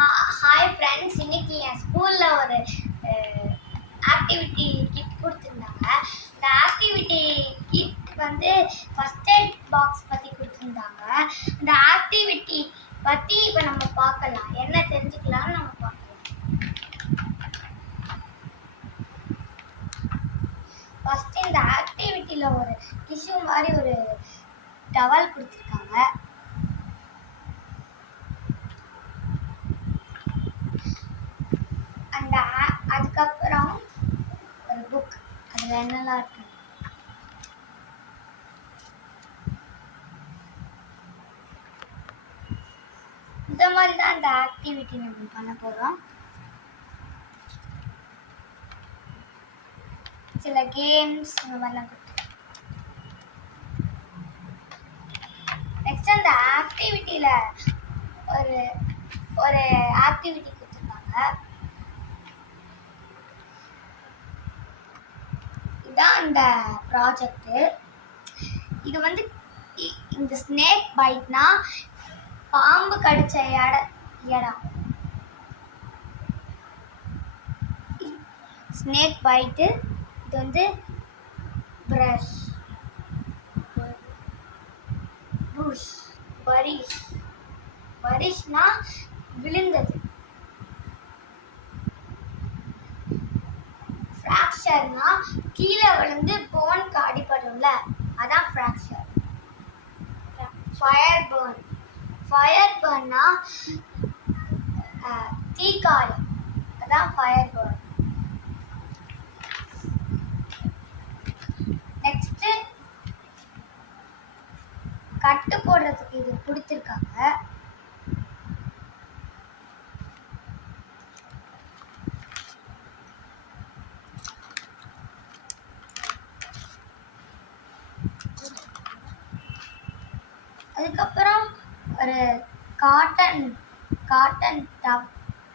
Hi friends, இன்னைக்கு என் ஸ்கூலில் ஒரு ஆக்டிவிட்டி கிட் கொடுத்துருந்தாங்க. இந்த ஆக்டிவிட்டி கிட் வந்து ஃபஸ்ட் எய்ட் பாக்ஸ் பற்றி கொடுத்துருந்தாங்க. இந்த ஆக்டிவிட்டி பற்றி இப்போ நம்ம பார்க்கலாம், என்ன தெரிஞ்சுக்கலாம்னு நம்ம பார்க்கலாம். ஃபஸ்ட்டு இந்த ஆக்டிவிட்டியில் ஒரு டிஷ்யூ மாதிரி ஒரு டவல் கொடுத்துருக்காங்க. அதுக்கப்புறம் ஒரு புக், அதில் என்னெல்லாம் இருக்கு. இந்த மாதிரி தான் இந்த ஆக்டிவிட்டி நம்ம பண்ண போகிறோம். சில கேம்ஸ் இந்த மாதிரிலாம் கொடுத்து, நெக்ஸ்ட் அந்த ஆக்டிவிட்டியில் ஒரு ஒரு ஆக்டிவிட்டி கொடுத்துருக்காங்க. இதுதான் இந்த ப்ராஜெக்ட். இது வந்து இந்த ஸ்னேக் பைட்னா பாம்பு கடிச்ச இடம். Snake bite. இது வந்து பிரஷ், பரிஷ்னா விழுந்தது. ஃப்ராக்சர்னா கீழே விழுந்து போனுக்கு அடிபடும்ல, அதான் ஃப்ராக்சர். ஃபயர் பர்ன்னா தீக்காயம், அதான் ஃபயர் பர்ன். நெக்ஸ்ட் கட்டு போடுறதுக்கு இது கொடுத்துருக்காங்க. அதுக்கப்புறம் ஒரு காட்டன்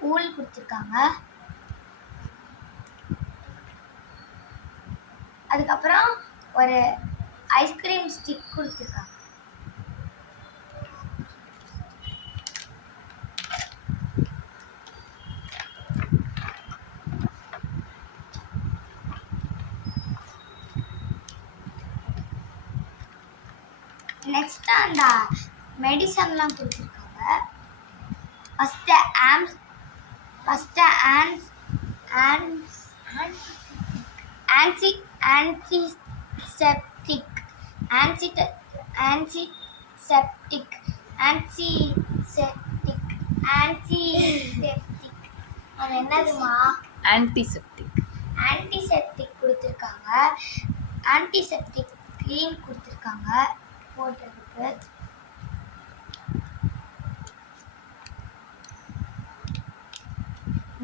ஊல் கொடுத்துருக்காங்க. அதுக்கப்புறம் ஒரு ஐஸ்கிரீம் ஸ்டிக் கொடுத்துருக்காங்க. நெக்ஸ்ட் அந்த மெடிசன்லாம் கொடுத்துருக்காங்க. அது என்னதுமா? ஆன்டிசெப்டிக் கொடுத்துருக்காங்க. ஆன்டிசெப்டிக் க்ரீம் கொடுத்துருக்காங்க போடுறதுக்கு.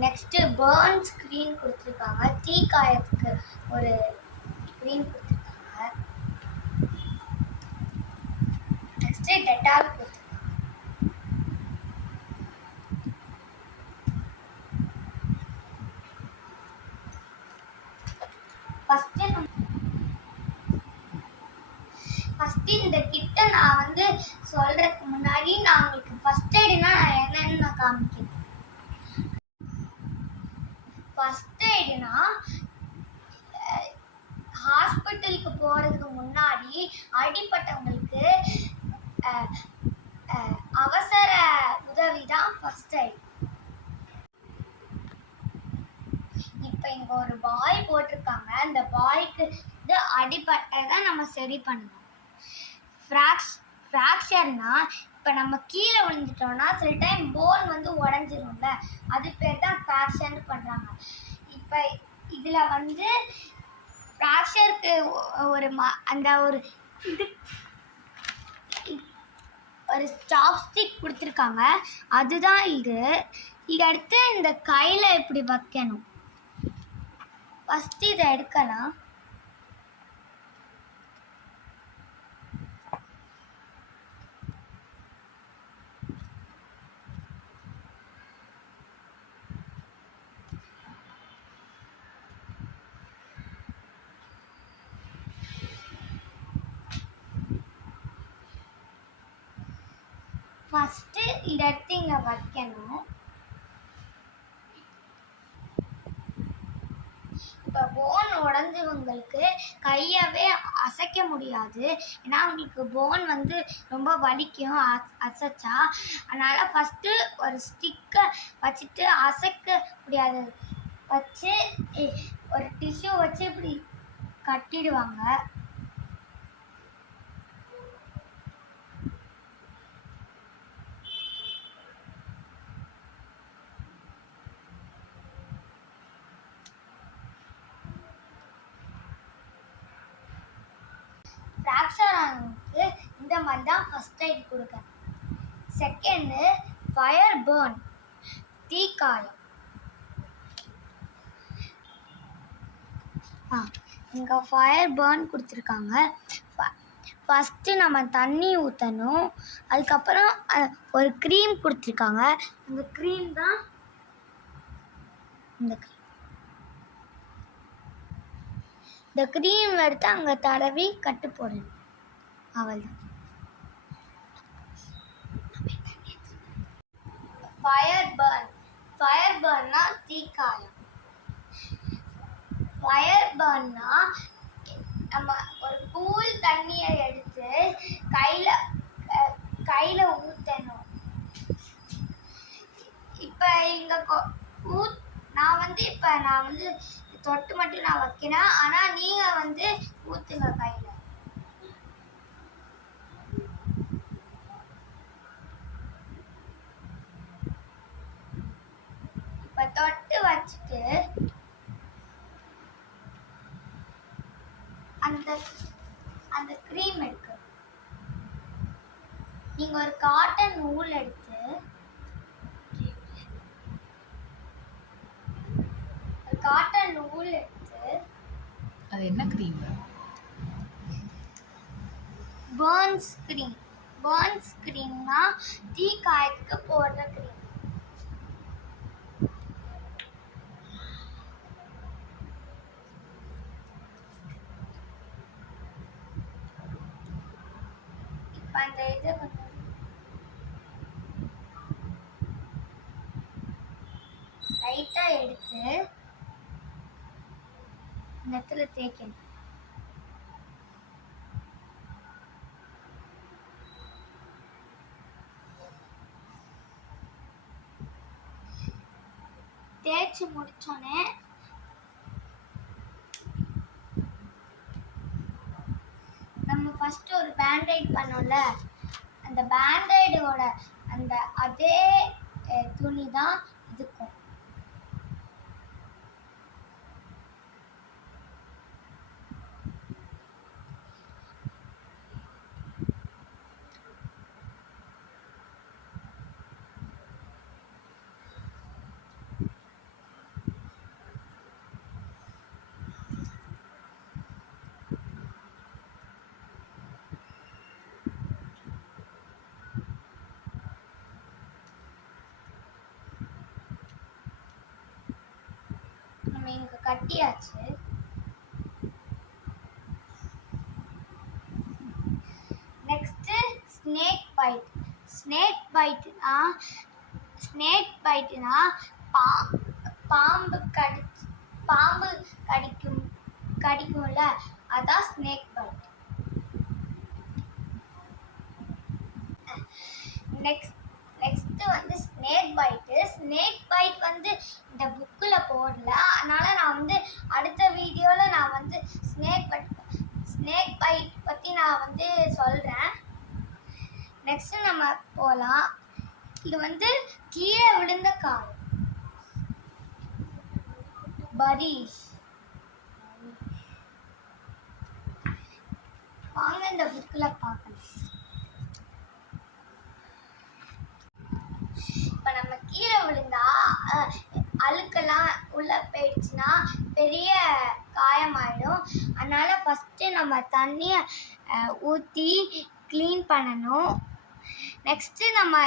நெக்ஸ்ட் பர்ன் ஸ்க்ரீன் கொடுத்துருக்காங்க. தீக்காயத்துக்கு ஒரு ஸ்க்ரீன் கொடுத்துருக்காங்க. நெக்ஸ்ட் டெட்டால் கொடுத்துருக்காங்க. ஃபஸ்ட்டு இந்த கிட்ட நான் வந்து சொல்றதுக்கு முன்னாடி நான் உங்களுக்கு ஃபர்ஸ்ட் எய்டுனா என்னன்னு நான் காமிக்கிறேன். ஃபர்ஸ்ட் எய்டுனா ஹாஸ்பிட்டலுக்கு போறதுக்கு முன்னாடி அடிபட்டவங்களுக்கு அவசர உதவி தான் ஃபர்ஸ்ட் எய்ட். இப்போ இங்க ஒரு பாய் போட்டிருக்காங்க. அந்த பாய்க்கு இது அடிபட்டதை நம்ம சரி பண்ணணும். ஃப்ராக்சர்னா இப்போ நம்ம கீழே விழுந்துட்டோம்னா சில டைம் போன் வந்து உடஞ்சிரும்ல, அது பேர் தான் ஃப்ராக்சர்னு பண்ணுறாங்க. இப்போ இதில் வந்து ஃப்ராக்சருக்கு ஒரு சாப்ஸ்டிக் கொடுத்துருக்காங்க. அதுதான் இது. அடுத்து இந்த கையில் இப்படி வைக்கணும். ஃபஸ்ட்டு இதை எடுக்கலாம். ஃபஸ்ட்டு இந்த இடத்து இங்கே வைக்கணும். இப்போ போன் உடஞ்சவங்களுக்கு கையவே அசைக்க முடியாது. ஏன்னா அவங்களுக்கு போன் வந்து ரொம்ப வலிக்கும் அசைச்சா. அதனால் ஃபஸ்ட்டு ஒரு ஸ்டிக்கை வச்சுட்டு அசைக்க முடியாது வச்சு ஒரு டிஷ்யூ வச்சு இப்படி கட்டிடுவாங்க. ஃப்ராக்சர் ஆனவங்களுக்கு இந்த மாதிரி தான் ஃபஸ்ட் எய்ட் கொடுக்கணும். செகண்டு ஃபயர் பர்ன், தீக்காயம். இங்கே ஃபயர் பர்ன் கொடுத்துருக்காங்க. ஃபஸ்ட்டு நம்ம தண்ணி ஊற்றணும். அதுக்கப்புறம் ஒரு க்ரீம் கொடுத்துருக்காங்க. இந்த க்ரீம் தான் இந்த க்ரீம் எடுத்து அங்கே தடவி கட்டு போடணும். அவ்வளோதான். ஃபயர் பர்ன்னா தீக்காயம். ஃபயர் பர்ன்னா நம்ம ஒரு கூல் தண்ணியை எடுத்து கையில் ஊற்றணும். இப்போ இங்கே நான் வந்து தொட்டு மட்டும் நான் வைக்கிறேன். ஆனால் நீங்கள் வந்து ஊற்றுங்க கையில். இப்போ தொட்டு வச்சுட்டு அந்த க்ரீம் எடுக்க நீங்கள் ஒரு காட்டன் நூல் எடுத்து அது என்ன க்ரீம்? பர்ன்ஸ் க்ரீம்னா தீக்காயத்துக்கு போடுற க்ரீம். இப்போ அந்த இதை லைட்டாக எடுத்து இந்த இடத்துல தேய்க்கணும். தேய்ச்சி முடிச்சோடனே நம்ம ஃபஸ்ட்டு ஒரு பேண்டைட் பண்ணோம்ல, அந்த பேண்டைடோட அந்த அதே துணி தான் இதுக்கும். நம்ம இங்கே கட்டியாச்சு. நெக்ஸ்ட்டு ஸ்னேக் பைட்னா பாம்பு கடிக்கும்ல, அதான் ஸ்னேக் பைட். நெக்ஸ்ட்டு வந்து ஸ்னேக் பைட் வந்து இந்த புக்கில் போடல. அதனால் நான் வந்து அடுத்த வீடியோவில் நான் வந்து ஸ்னேக் பைட் பற்றி நான் வந்து சொல்கிறேன். நெக்ஸ்ட்டு நம்ம போகலாம். இது வந்து கீழே விழுந்த காயம், பரீஷ். வாங்க இந்த புக்கில் பார்க்கலாம். இப்போ நம்ம கீழே விழுந்தா அழுக்கெல்லாம் உள்ளே போயிடுச்சுன்னா பெரிய காயமாயிடும். அதனால் ஃபஸ்ட்டு நம்ம தண்ணியை ஊற்றி க்ளீன் பண்ணணும். நெக்ஸ்ட்டு நம்ம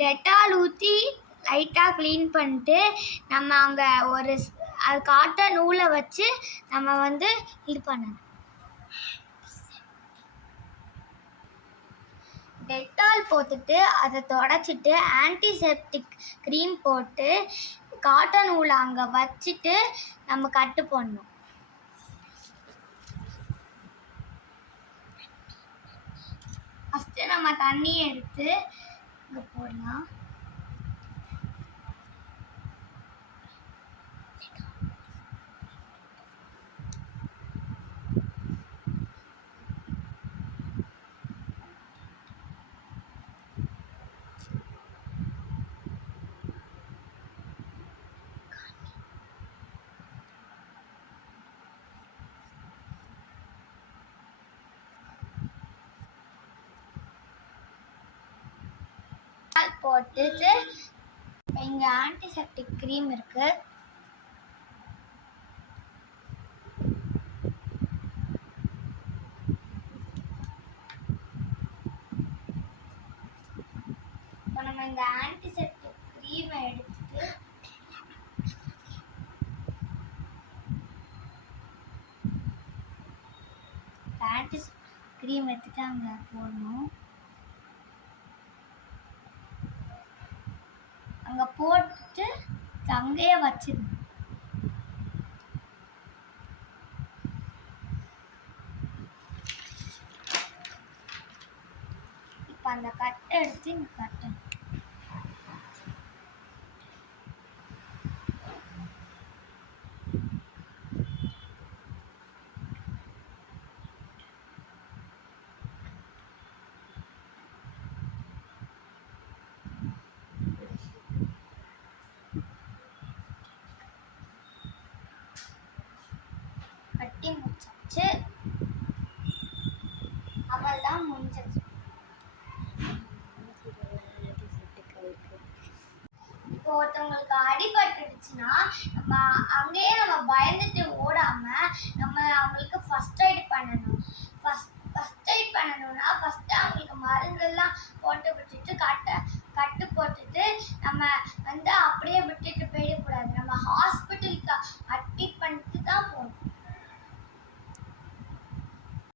டெட்டால் ஊற்றி லைட்டாக க்ளீன் பண்ணிட்டு நம்ம அங்கே ஒரு காட்டன் நூலை வச்சு நம்ம வந்து இது பண்ணணும். டெட்டால் போட்டுட்டு அதை தொடச்சிட்டு ஆன்டிசெப்டிக் க்ரீம் போட்டு காட்டன் நூலை அங்கே வச்சுட்டு நம்ம கட்டு போடணும். ஃபர்ஸ்ட் நம்ம தண்ணி எடுத்து இங்க போடலாம். போட்டுட்டு இங்க ஆன்டிசெப்டிக் க்ரீம் இருக்கு. இப்போ நம்ம இந்த ஆன்டிசெப்டிக் க்ரீமை எடுத்துட்டு ஆன்டிசெப்டிக் க்ரீம் எடுத்துட்டு அங்க போடணும். அங்க போட்டுட்டு அங்கேயே வச்சிடணும். இப்போ அந்த கட்டை எடுத்து இங்க கட்டணும். கட்டி முடிச்சாச்சு. அவள்தான் முடிஞ்சிச்சு. இப்போ ஒருத்தவங்களுக்கு அடிபட்டுடுச்சுன்னா நம்ம அங்கேயே நம்ம பயந்துட்டு ஓடாம நம்ம அவங்களுக்கு ஃபர்ஸ்ட் எய்ட் பண்ணணும். ஃபர்ஸ்ட் எய்ட் பண்ணணும்னா ஃபர்ஸ்ட்